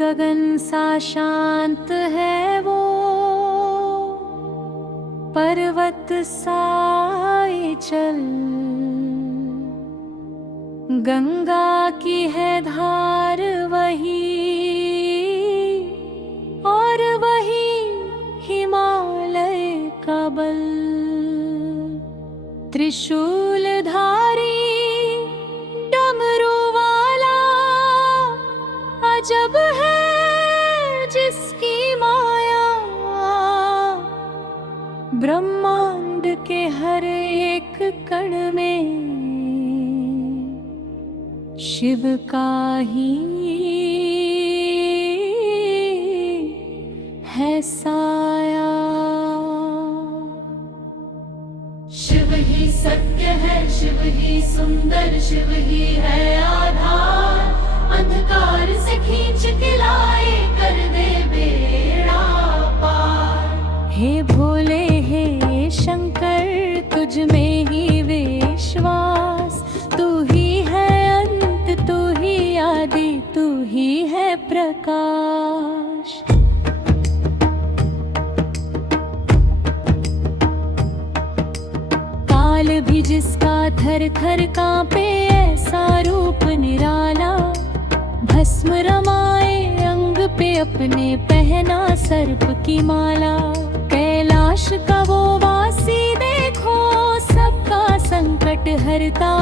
गगन सा शांत है वो, पर्वत सा चल। गंगा की है धार वही, और वही हिमालय का बल। त्रिशूलधारी डमरू वाला अजब है जिसकी माया। ब्रह्मांड के हर एक कण में शिव का ही है साया। शिव ही सत्य है, शिव ही सुंदर, शिव ही है आधार। अंधकार से खींच के लाए, कर दे बेड़ा पार। हे भोले हे शंकर, तुझ में ही विश्वास। तू ही है अंत, तू ही आदि, तू ही है प्रकाश। काल भी जिसका थर थर कांपे, ऐसा रूप निराला। भस्म रमाए अंग पे अपने, पहना सर्प की माला। कैलाश का वो वासी देखो, सबका संकट हरता।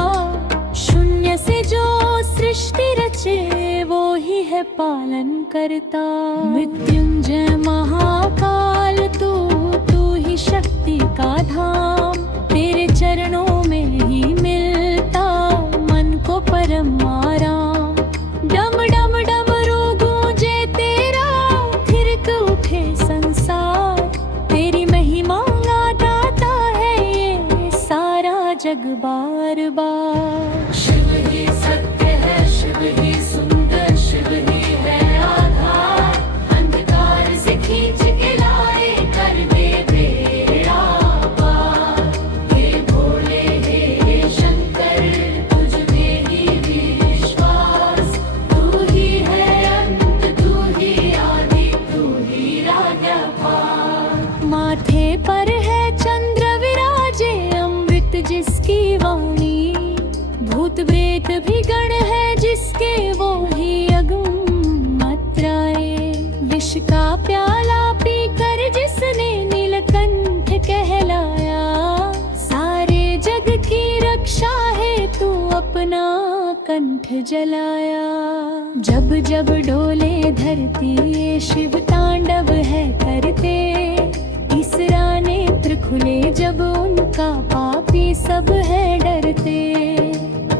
शून्य से जो सृष्टि रचे, वो ही है पालन करता। मृत्युंजय महाकाल तू ही शक्ति का धाम। तेरे चरणों में ही मिलता मन को परम आराम। डम डम डमरू गूंजे तेरा, थिरक उठे संसार। तेरी महिमा गाता है ये सारा जग बार बार। शिव ही सत्य है, शिव ही सुंदर, शिव ही है आधार। अंधकार से खींच के लाए, कर दे बेड़ा पार। हे भोले हे शंकर, तुझ में ही विश्वास। तू ही है अंत, तू ही आदि, तू ही राज्यपाल। माथे पर है चंद्र विराजे, अमृत जिसकी वाणी। भूत प्रेत भी गण है जिसके, वो ही अगम मात्राएं। विष का प्याला पीकर जिसने नीलकंठ कहलाया। सारे जग की रक्षा है तू अपना कंठ जलाया। जब जब डोले धरती, ये शिव तांडव है करते। तीसरा नेत्र खुले जब उनका, पापी सब है डरते।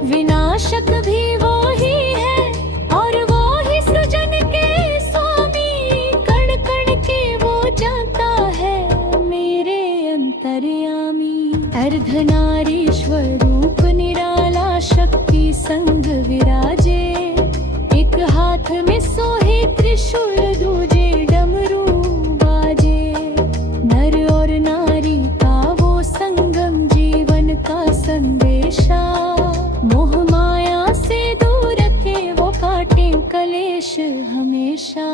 विनाशक भी वो ही है, और वो ही सृजन के स्वामी। कण कण के वो जानता है मेरे अंतर्यामी। अर्धनारीश्वर रूप निराला, शक्ति संग विराजे। एक हाथ में सोहे त्रिशूल, दूजे डमरू बाजे। नर और नारी का वो संगम, जीवन का संदेशा। मोह माया से दूर रखे, वो काटे कलेश हमेशा।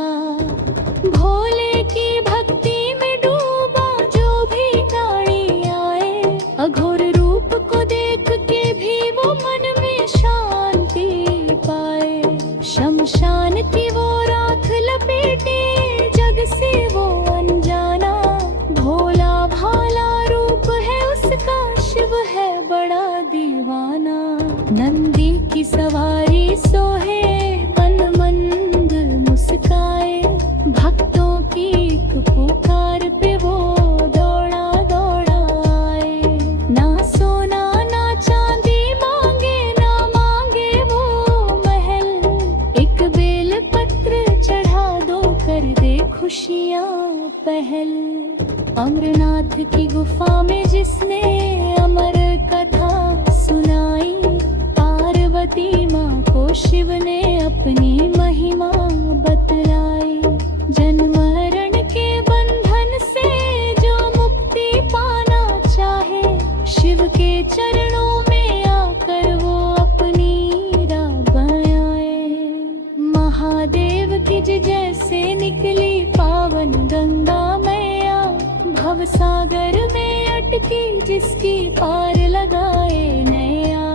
भोले की भक्ति में डूबा जो भी गाड़ी आए। अघोर रूप को देख के भी वो मन में शांति पाए। शमशान की वो राख लपेटे, जग से वो अनजाना। भोला भाला रूप है उसका, शिव है बड़ा दीवाना। नंदी की सवारी सोहे, मन मंद मुस्काए। भक्तों की एक पुकार पे वो दौड़ा दौड़ा आए। ना सोना ना चांदी मांगे, ना मांगे वो महल। एक बेल पत्र चढ़ा दो, कर दे खुशियाँ पहल। अमरनाथ की गुफा में जिसने अमर कथा सुनाई। पार्वती माँ को शिव ने अपनी महिमा बतलाई। जन्म मरण के बंधन से जो मुक्ति पाना चाहे, शिव के चरणों में आकर वो अपनी राह बनाए। महादेव की जय सागर में अटकी जिसकी पार लगाए नैया।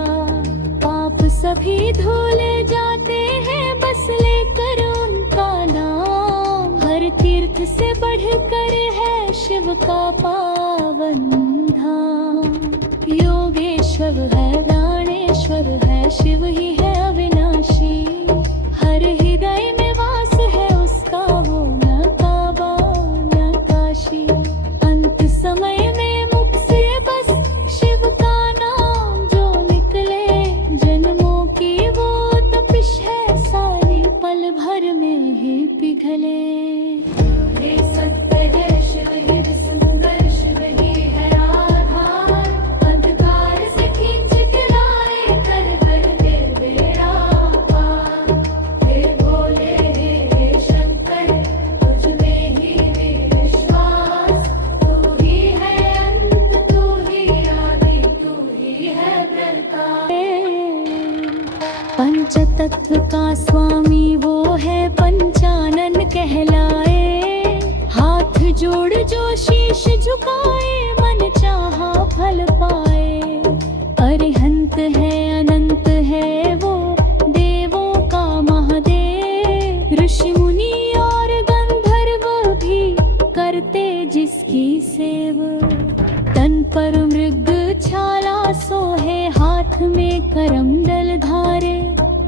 पाप सभी धुले जाते हैं बस लेकर उनका नाम। हर तीर्थ से बढ़कर है शिव का पावन धाम। योगेश्वर है प्राणेश्वर है शिव ही है अविनाशी। हर हृदय में वास है उसका वो न काबा न काशी। अंत समय में मुख से बस शिव का नाम जो निकले। जन्मों की वो तपिश है सारी पल भर में ही पिघले। हे सत्य है शिव ही सुंदर शिव ही है आधार। अंधकार से खींच के लाए कर दे बेड़ा पार। हे भोले हे शंकर तुझ में ही विश्वास। तू ही है अंत तू ही आदि तू ही है प्रकाश। पंचतत्व का स्वामी वो है पंचानन कहलाए। हाथ जोड़ जो शीश झुकाए मन चाहा फल पाए। अरिहंत है अनंत है वो देवों का महादेव। ऋषि मुनि और गंधर्व भी करते जिसकी सेव। तन पर मृग छाला सोहे हाथ में करमंडल धारे।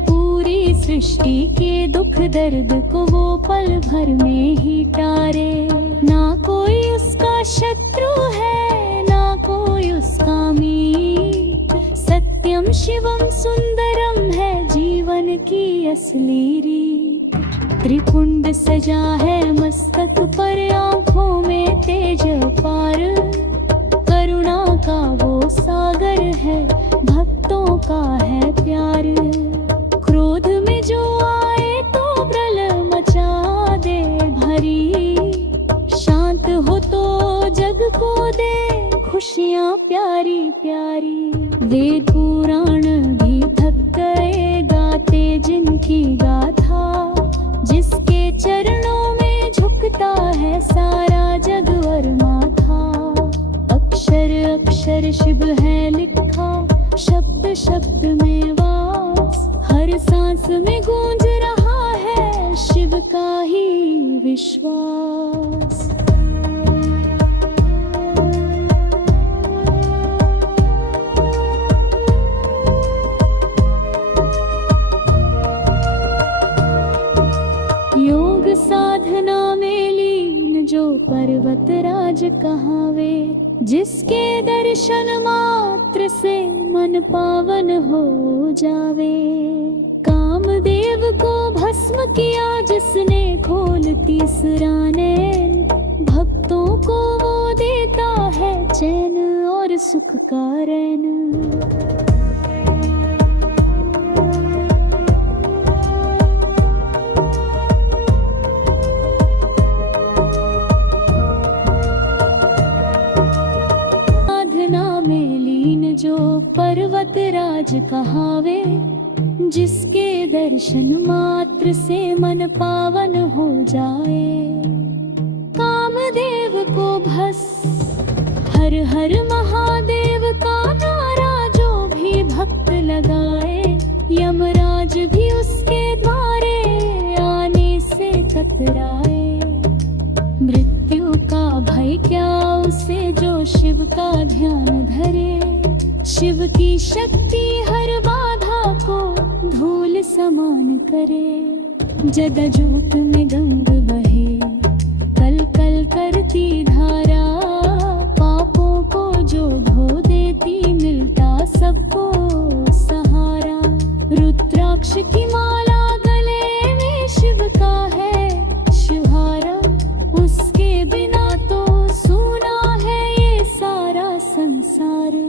पूरी सृष्टि के दुख दर्द को वो पल भर में ही टारे। ना कोई उसका शत्रु है ना कोई उसका मीत। सत्यम शिवम सुंदरम है जीवन की असली रीत। त्रिपुंड सजा है मस्तक पर आंखों में तेज अपार। करुणा का वो सागर है भक्तों का है प्यार। क्रोध में जो आए तो प्रलय मचा दे भरी। शांत हो तो जग को दे खुशियाँ प्यारी प्यारी। वेद पुराण भी थक गए गाते जिनकी गाथा। जिसके चरणों में झुकता है सारा जग और माथा। अक्षर अक्षर शिव है लिखा शब्द शब्द में वास। हर सांस में गूंज रहा है शिव का ही विश्वास। योग साधना में लीन जो पर्वत राज कहावे। जिसके दर्शन मात्र से मन पावन हो जावे। कामदेव को भस्म किया जिसने खोल तीसरा नैन। भक्तों को वो देता है चैन और सुख का रैन। जो पर्वत राज कहावे। जिसके दर्शन मात्र से मन पावन हो जाए। कामदेव को भस हर हर महादेव का नारा जो भी भक्त लगाए। यमराज भी उसके द्वारे आने से कतराए। मृत्यु का भय क्या उसे जो शिव का ध्यान धरे। शिव की शक्ति हर बाधा को धूल समान करे। जटाजूट में गंग बहे कल कल करती धारा। पापों को जो धो देती मिलता सबको सहारा। रुद्राक्ष की माला गले में शिव का है शिवहारा। उसके बिना तो सूना है ये सारा संसार।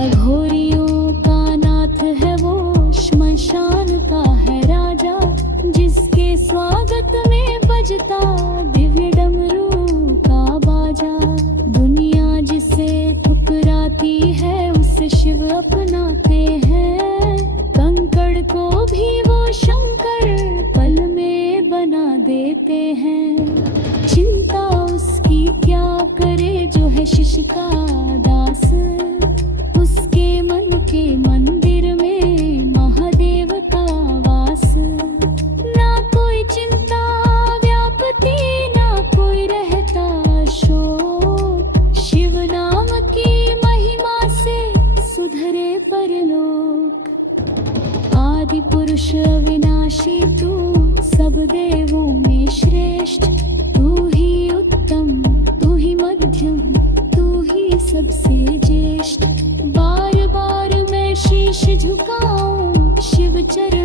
अघोरियों का नाथ है वो श्मशान का है राजा। जिसके स्वागत में बजता दिव्य डमरू है शिशु का दास, उसके मन के मंदिर में महादेव का वास। ना कोई चिंता व्यापती, ना कोई रहता शोक, शिव नाम की महिमा से सुधरे परलोक। आदि पुरुष अविनाशी तू, सब देवों में श्रेष्ठ, तू ही उत्तम, तू ही मध्यम, तू ही सबसे ज्येष्ठ। बार बार मैं शीश झुकाऊं शिव चरण